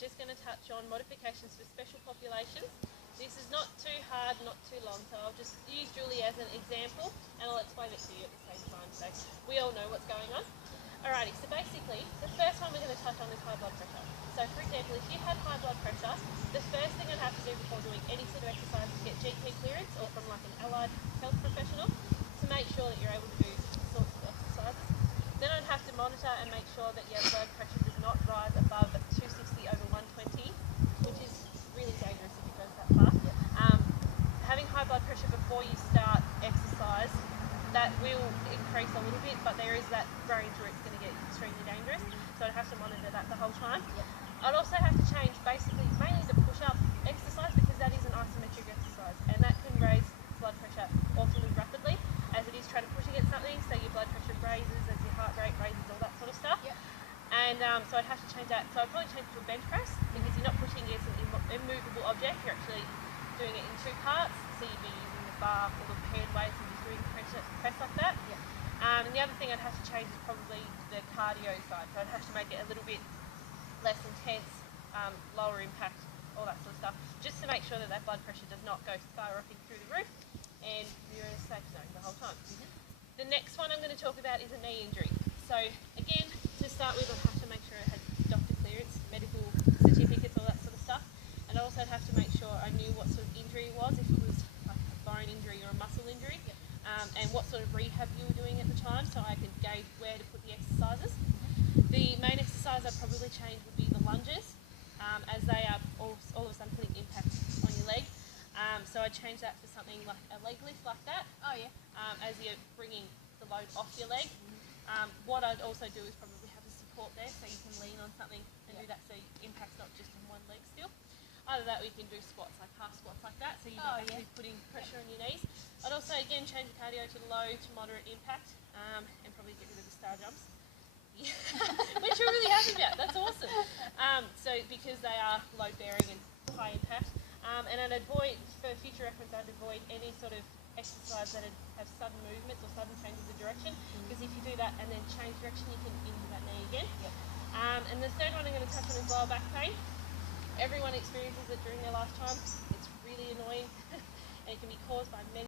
just going to touch on modifications for special populations. This is not too hard, not too long, so I'll just use Julie as an example and I'll explain it to you at the same time so we all know what's going on. Alrighty, so basically the first one we're going to touch on is high blood pressure. So for example, if you had high blood pressure, the first thing I'd have to do before doing any sort of exercise is get GP clearance or from like an allied health professional to make sure that you're able to do sorts of exercises. Then I'd have to monitor and make sure that your blood pressure does not rise above 260/120, which is really dangerous if it goes that far. Having high blood pressure before you start exercise, that will increase a little bit, but there is that range where it's going to get extremely dangerous, so I'd have to monitor that the whole time. I'd also have to change basically mainly the push-up exercise because that is an isometric exercise and that can raise blood pressure awfully rapidly as it is trying to push against something, so your blood pressure raises as your heart rate raises, all that sort of stuff. And so I'd have to change that. So I'd probably change it to a bench press because you're not pushing against an immovable object, you're actually doing it in two parts. So you'd be using the bar or the hand weights and just doing press like that. And the other thing I'd have to change is probably the cardio side. So I'd have to make it a little bit less intense, lower impact, all that sort of stuff, just to make sure that that blood pressure does not go skyrocketing through the roof and you're in a safe zone the whole time. The next one I'm going to talk about is a knee injury. So again, to start with, I'd have to make sure it had doctor clearance, medical certificates, all that sort of stuff. And I also have to make sure I knew what sort of injury it was, if it was like a bone injury or a muscle injury, and what sort of rehab you were doing at the time, so I could gauge where to put the exercises. The main exercise I'd probably change would be the lunges, as they are all of a sudden putting impact on your leg. So I'd change that to something like a leg lift like that, as you're bringing the load off your leg. What I'd also do is probably have a support there so you can lean on something and do that so impact's not just on one leg still. Either that, we can do squats, like half squats like that, so you're not actually putting pressure on your knees. I'd also again change the cardio to low to moderate impact, and probably get rid of the star jumps. Which we're really happy about, that's awesome. So because they are load bearing and high impact. And I'd avoid, for future reference, I'd avoid any sort of exercise that have sudden movements or sudden changes of direction, because if you do that and then change direction, you can injure that knee again. And the third one I'm going to touch on is lower back pain. Everyone experiences it during their lifetime. It's really annoying and it can be caused by many